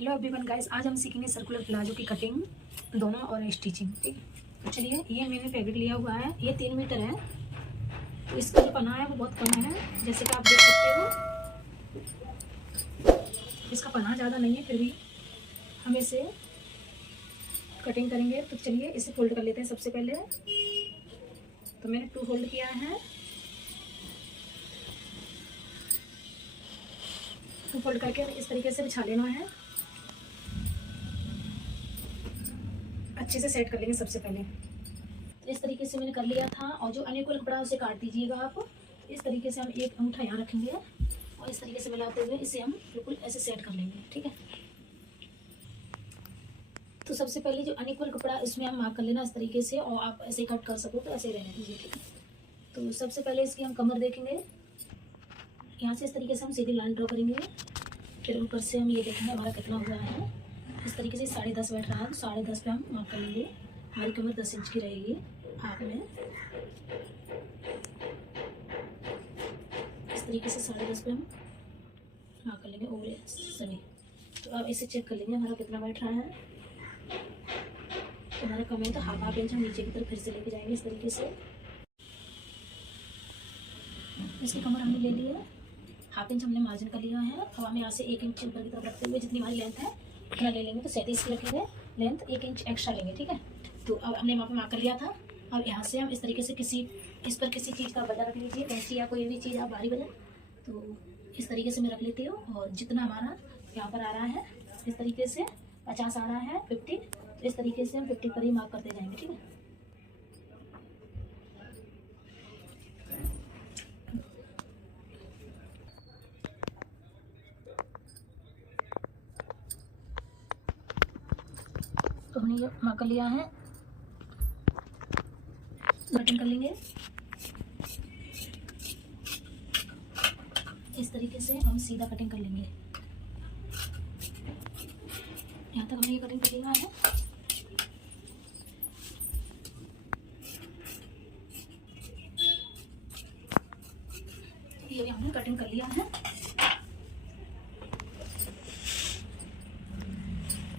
Hello everyone guys, आज हम सीखेंगे सर्कुलर प्लाजो की कटिंग दोनों और स्टिचिंग। ठीक है, तो चलिए। ये मैंने फैब्रिक लिया हुआ है, ये 3 मीटर है। तो इसका जो पन्ना है वो बहुत कम है, जैसे कि आप देख सकते हो। इसका पन्ना ज़्यादा नहीं है, फिर भी हम इसे कटिंग करेंगे। तो चलिए इसे फोल्ड कर लेते हैं। सबसे पहले तो मैंने 2 फोल्ड किया है। 2 फोल्ड करके इस तरीके से बिछा लेना है, अच्छे से सेट कर लेंगे। सबसे पहले तो इस तरीके से मैंने कर लिया था, और जो अनइक्वल कपड़ा है उसे काट दीजिएगा आप। इस तरीके से हम एक अंगूठा यहाँ रखेंगे और इस तरीके से मिलाते हुए इसे हम बिल्कुल ऐसे सेट कर लेंगे। ठीक है, तो सबसे पहले जो अनइक्वल कपड़ा इसमें हम मार्क कर लेना इस तरीके से, और आप ऐसे कट कर सको तो ऐसे रहने दीजिए। ठीक है, तो सबसे पहले इसकी हम कमर देखेंगे। यहाँ से इस तरीके से हम सीधी लाइन ड्रॉ करेंगे, फिर ऊपर से हम ये देखेंगे हमारा कितना हुआ है। इस तरीके से 10.5 बैठ रहा है, तो 10.5 पे हम मार्क कर लेंगे। हमारी कमर 10 इंच की रहेगी हाफ में। इस तरीके से 10.5 पे हम मार्क कर लेंगे ओवरे सभी। तो अब इसे चेक कर लेंगे हमारा कितना बैठ रहा है। हमारा कम है तो हाफ इंच हम नीचे की तरफ फिर से लेके जाएंगे इस तरीके से। इसकी कमर हमने ले ली है, हाफ इंच हमने मार्जिन कर लिया है। अब हम यहाँ से 1 इंच ऊपर की तरफ रखते हुए जितनी हमारी लेंथ है उतना ले लेंगे। तो 37 की रखेंगे लेंथ, 1 इंच एक्स्ट्रा लेंगे। ठीक है, तो अब हमने वहाँ पे मार्क कर लिया था। अब यहाँ से हम इस तरीके से इस पर किसी चीज़ का वजन रख लीजिए, कैंची या कोई भी चीज़ आप भारी वजन। तो इस तरीके से मैं रख लेती हूँ, और जितना हमारा यहाँ पर आ रहा है इस तरीके से 50 आ रहा है 50, तो इस तरीके से हम 50 पर ही मार्क करते जाएंगे। ठीक है, तो हमने ये मार्क कर लिया है। कटिंग कर लेंगे इस तरीके से, हम सीधा कटिंग कर लेंगे। यहाँ तक हमने ये कटिंग कर लिया है। ये हमने कटिंग कर लिया है।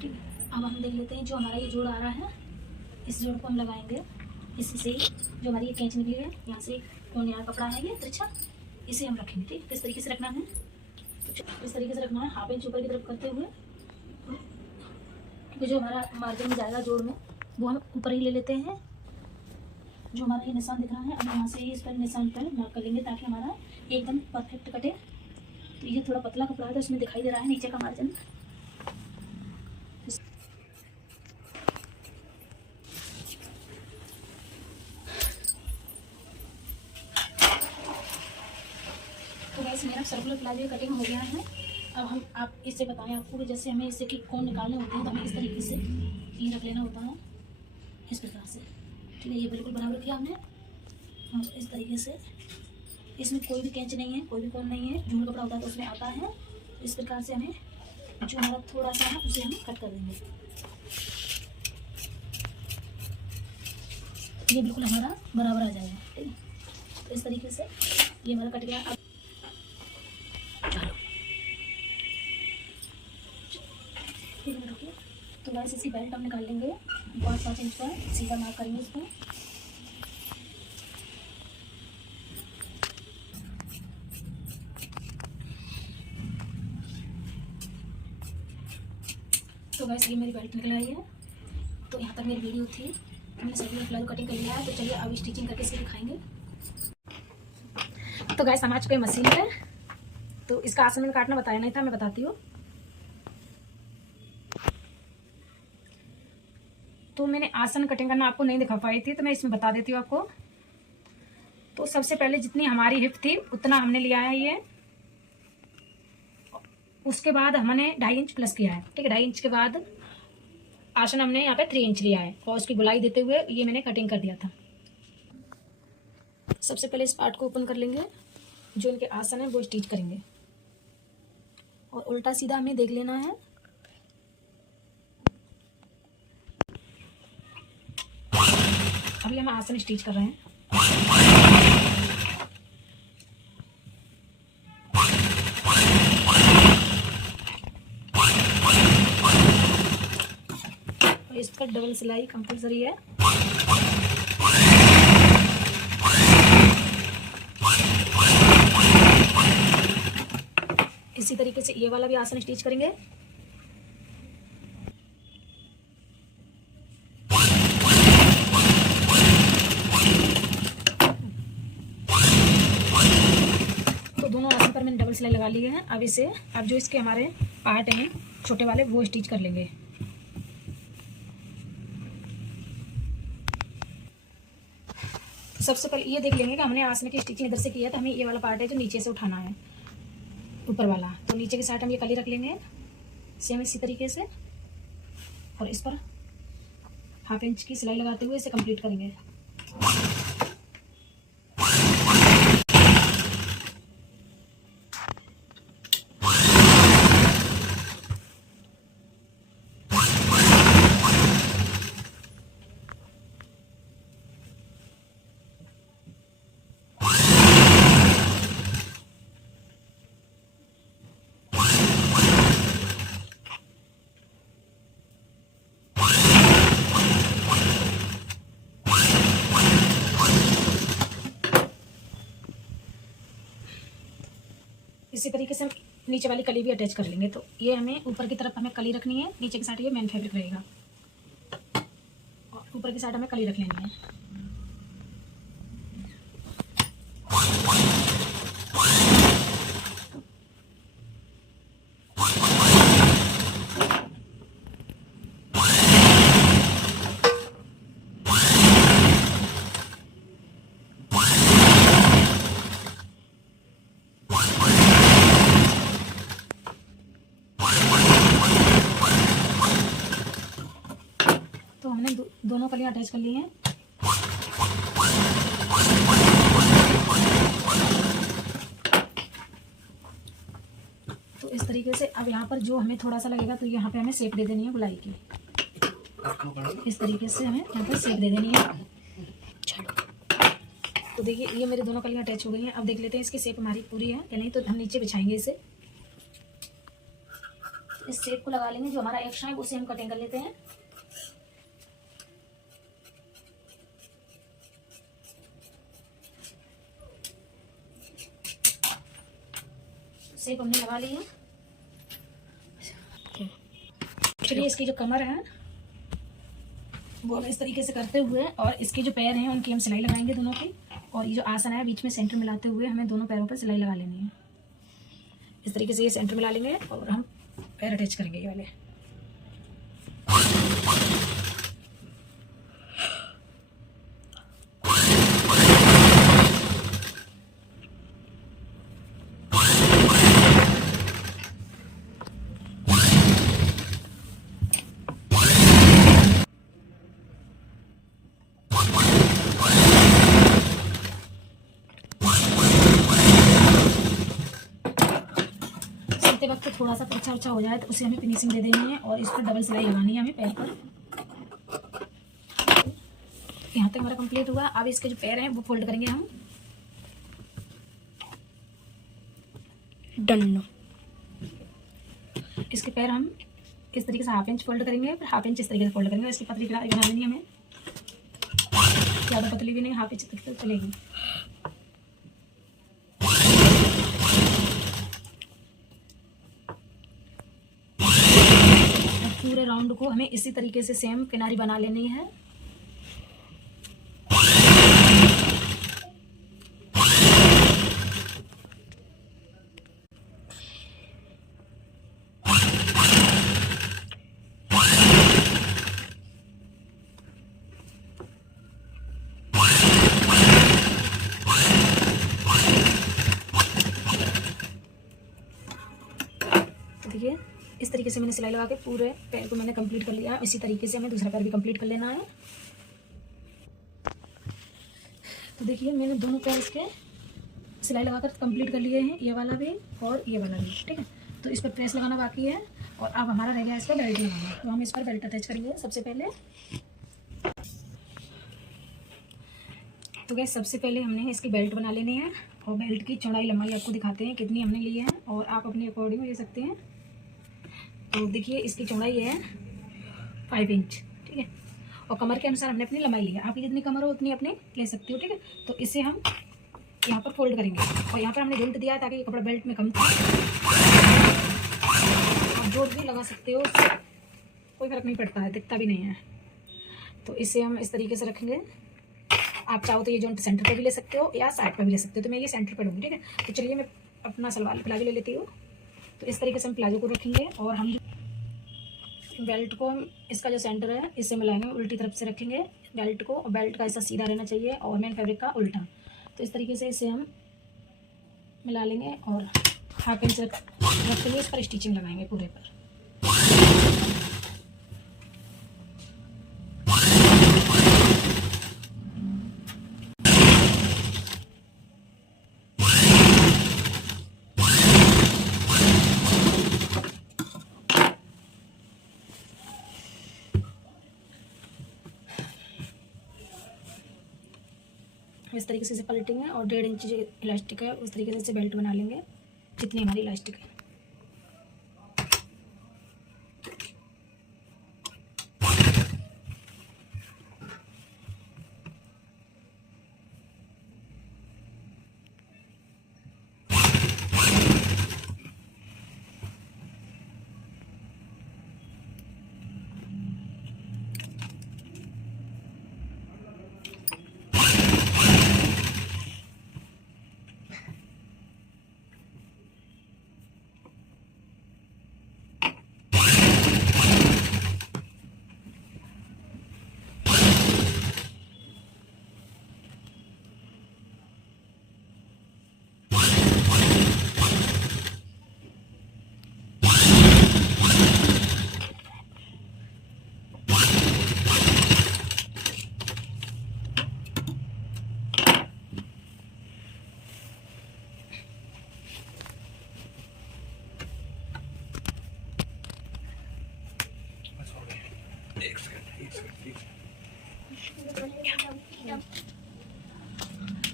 ठीक है, अब हम देख लेते हैं जो हमारा ये जोड़ आ रहा है, इस जोड़ को हम लगाएंगे। इससे जो हमारी ये कैंच निकली है, यहाँ से कोने यहाँ कपड़ा है ये तिरछा, इसे हम रखेंगे। ठीक, किस तरीके से रखना है, तो इस तरीके से रखना है, हाफ इंच ऊपर की तरफ करते हुए। क्योंकि जो हमारा मार्जिन में जाएगा जोड़ में, वो हम ऊपर ही ले लेते हैं। जो हमारा ये निशान दिख रहा है, अब यहाँ से इस पर निशान पर मार्क कर लेंगे ताकि हमारा एकदम परफेक्ट कटे। तो ये थोड़ा पतला कपड़ा है तो इसमें दिखाई दे रहा है नीचे का मार्जिन। तो वैसे मेरा सर्कुलर प्लाजो कटिंग हो गया है। अब हम आप इससे बताएं आपको कि जैसे हमें इससे कि कौन निकालने होते हैं, तो हमें इस तरीके से ये रख लेना होता है इस प्रकार से। ठीक है, ये बिल्कुल बराबर किया हमने। और इस तरीके से इसमें कोई भी कैंच नहीं है, कोई भी कौन नहीं है, झूल कपड़ा होता है तो उसमें आता है। इस प्रकार से हमें जो हमारा थोड़ा सा है उसे हम कट कर देंगे। ये बिल्कुल हमारा बराबर आ जाएगा। ठीक है, तो इस तरीके से ये हमारा कट गया। अब चलो ठीक है, रुकिए। तो वैसे इसी बेल्ट हम निकाल लेंगे 5 इंच का, सीधा मार्क करेंगे इसको। तो वैसे ये मेरी बेल्ट निकल आई है। तो यहाँ तक मेरी वीडियो थी। हमने सर्कुलर प्लाजो कटिंग कर लिया है। तो चलिए अब स्टिचिंग करके इसको दिखाएंगे। तो गैस हम आ चुके हैं मशीन में। तो इसका आसन में काटना बताया नहीं था, मैं बताती हूँ। तो मैंने आसन कटिंग करना आपको नहीं दिखा पाई थी, तो मैं इसमें बता देती हूँ आपको। तो सबसे पहले जितनी हमारी हिप थी उतना हमने लिया है ये। उसके बाद हमने 2.5 इंच प्लस किया है। ठीक है, 2.5 इंच के बाद आसन हमने यहाँ पे 3 इंच लिया है, और उसकी गोलाई देते हुए ये मैंने कटिंग कर दिया था। सबसे पहले इस पार्ट को ओपन कर लेंगे, जो इनके आसन है वो स्टिच करेंगे, और उल्टा सीधा हमें देख लेना है। अभी हम आसन स्टिच कर रहे हैं। इस पर डबल सिलाई कंपलसरी है। इसी तरीके से ये वाला भी आसन स्टिच करेंगे। तो दोनों आसन पर मैंने डबल सिलाई लगा ली है। अब इसे जो इसके हमारे पार्ट हैं छोटे वाले वो स्टिच कर लेंगे। तो सबसे पहले ये देख लेंगे कि हमने आसन की स्टिचिंग इधर से की है, तो हमें ये वाला पार्ट है जो नीचे से उठाना है, ऊपर वाला। तो नीचे के साइड हम ये कली रख लेंगे सेम इसी तरीके से, और इस पर 1/2 इंच की सिलाई लगाते हुए इसे कंप्लीट करेंगे। इसी तरीके से हम नीचे वाली कली भी अटैच कर लेंगे। तो ये हमें ऊपर की तरफ हमें कली रखनी है, नीचे की साइड ये मेन फैब्रिक रहेगा, और ऊपर की साइड हमें कली रख लेनी है। तो हमने दोनों कलियां अटैच कर ली हैं। तो इस तरीके से अब यहाँ पर जो हमें थोड़ा सा लगेगा तो यहाँ पे हमें शेप दे देनी है गुलाई की। इस तरीके से हमें यहाँ पर शेप दे देनी है। तो देखिए ये मेरे दोनों कलियां अटैच हो गई हैं। अब देख लेते हैं इसकी शेप हमारी पूरी है या नहीं। तो हम नीचे बिछाएंगे इसे, इस शेप को लगा लेंगे। जो हमारा एक्स्ट्रा है उसे हम कटिंग कर लेते हैं। शेप हमने लगा ली है। चलिए इसकी जो कमर है वो हम इस तरीके से करते हुए, और इसके जो पैर हैं उनकी हम सिलाई लगाएंगे दोनों की। और ये जो आसन है बीच में सेंटर मिलाते हुए हमें दोनों पैरों पर सिलाई लगा लेनी है। इस तरीके से ये सेंटर मिला लेंगे और हम पैर अटैच करेंगे ये वाले। वक्त थोड़ा सा अच्छा हो जाए तो उसे हमें फिनिशिंग दे देनी है, और इस पर डबल सिलाई लगानी है हमें पैर पर। यहाँ तक हमारा कंप्लीट हुआ। अब इसके जो पैर हैं वो फोल्ड करेंगे हम। डन। इसके पैर हम इस तरीके से 1/2 इंच फोल्ड करेंगे, फिर 1/2 इंच इस तरीके से फोल्ड करेंगे। इसकी पतली कढ़ाई बना लेनी है हमें, ज़्यादा पतली भी नहीं, 1/2 इंच तक तो चलेगी। पूरे राउंड को हमें इसी तरीके से सेम किनारी बना लेनी है। देखिए इस तरीके से मैंने सिलाई लगा के पूरे पैर को मैंने कंप्लीट कर लिया। इसी तरीके से हमें दूसरा पैर भी कंप्लीट कर लेना है। तो देखिए मैंने दोनों पैर इसके सिलाई लगाकर कंप्लीट कर लिए हैं, ये वाला भी और ये वाला भी। ठीक है, तो इस पर प्रेस लगाना बाकी है, और अब हमारा रह गया इस पर बेल्ट लगाना। तो हम इस पर बेल्ट अटैच करेंगे सबसे पहले। तो गैस सबसे पहले हमने इसकी बेल्ट बना लेनी है, और बेल्ट की चौड़ाई लंबाई आपको दिखाते हैं कितनी हमने ली है, और आप अपने अकॉर्डिंग ले सकते हैं। तो देखिए इसकी चौड़ाई है 5 इंच। ठीक है। और कमर के अनुसार हमने अपनी लंबाई ली है, आपकी जितनी कमर हो उतनी अपनी ले सकती हो, ठीक है। तो इसे हम यहाँ पर फोल्ड करेंगे और यहाँ पर हमने रिंट दिया है ताकि ये कपड़ा बेल्ट में कम था। आप जोड़ भी लगा सकते हो, उससे कोई फर्क नहीं पड़ता है, दिखता भी नहीं है। तो इसे हम इस तरीके से रखेंगे। आप चाहो तो ये जॉइंट सेंटर पर भी ले सकते हो या साइड पर भी ले सकते हो, तो मैं ये सेंटर पर लूँगी, ठीक है। तो चलिए मैं अपना सलवार प्लाजो ले लेती हूँ। तो इस तरीके से हम प्लाजो को रखेंगे और हम बेल्ट को, हम इसका जो सेंटर है इसे मिलाएंगे, उल्टी तरफ से रखेंगे बेल्ट को, और बेल्ट का ऐसा सीधा रहना चाहिए और मेन फैब्रिक का उल्टा। तो इस तरीके से इसे हम मिला लेंगे और हाफ इंच रखेंगे, इस पर स्टिचिंग लगाएंगे पूरे पर। इस तरीके से इसे पलटेंगे और 1.5 इंच जो इलास्टिक है उस तरीके से इसे बेल्ट बना लेंगे जितनी हमारी इलास्टिक है।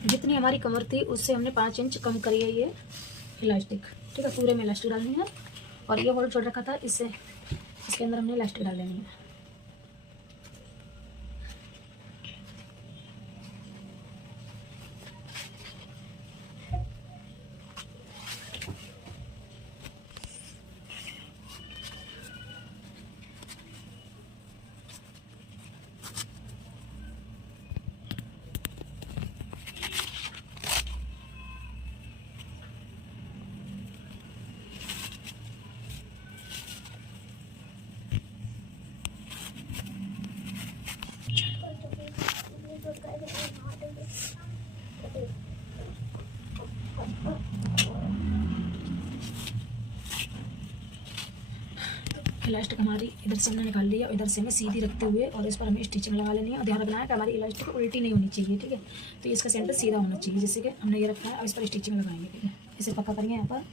जितनी हमारी कमर थी उससे हमने 5 इंच कम करी है ये इलास्टिक, ठीक है। पूरे में इलास्टिक डालनी है और ये होल छोड़ रखा था, इससे इसके अंदर हमने इलास्टिक डाल लेनी है। इलास्टिक हमारी इधर से हमने निकाल लिया, इधर से हमें सीधी रखते हुए और इस पर हमें स्टिचिंग लगा लेनी है। और ध्यान रखना है कि हमारी इलास्टिक उल्टी नहीं होनी चाहिए, ठीक है। तो इसका सेंटर सीधा होना चाहिए, जैसे कि हमने ये रखा है। अब इस पर स्टिचिंग लगाएंगे, ठीक है। इसे पक्का करेंगे यहाँ पर।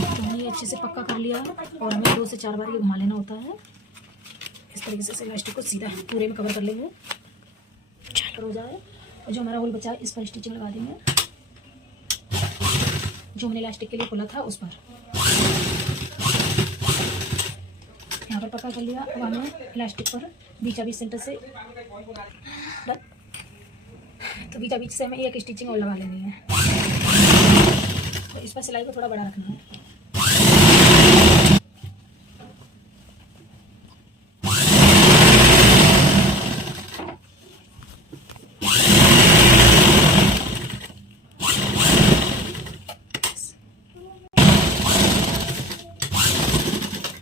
तो हमने ये अच्छे से पक्का कर लिया और हमें 2 से 4 बार ये घुमा लेना होता है। इस तरीके से इलास्टिक को सीधा पूरे में कवर कर लेंगे, चलो हो जाए। और जो हमारा होल बचा है इस पर स्टिचिंग लगा देंगे, जो हमने इलास्टिक के लिए खोला था उस पर। यहाँ पर पक्का कर लिया। अब हमें इलास्टिक पर बीचा बीच सेंटर से, तो बीचा बीच से हमें एक स्टिचिंग और लगा लेनी है। तो इस पर सिलाई को थोड़ा बड़ा रखना है।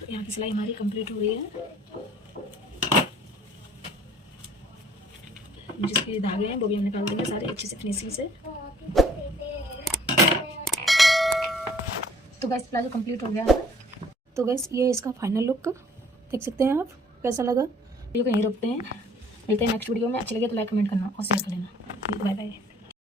यहाँ की सिलाई हमारी कंप्लीट हो गई है। जिसके धागे हैं वो भी हम निकाल देंगे सारे अच्छे से फिनिशिंग से। तो गाइस प्लाजो कंप्लीट हो गया है। तो गाइस ये इसका फाइनल लुक देख सकते हैं आप, कैसा लगा। वीडियो को यहीं रोकते हैं, मिलते हैं नेक्स्ट वीडियो में। अच्छा लगे तो लाइक कमेंट करना और शेयर कर लेना। Bye bye.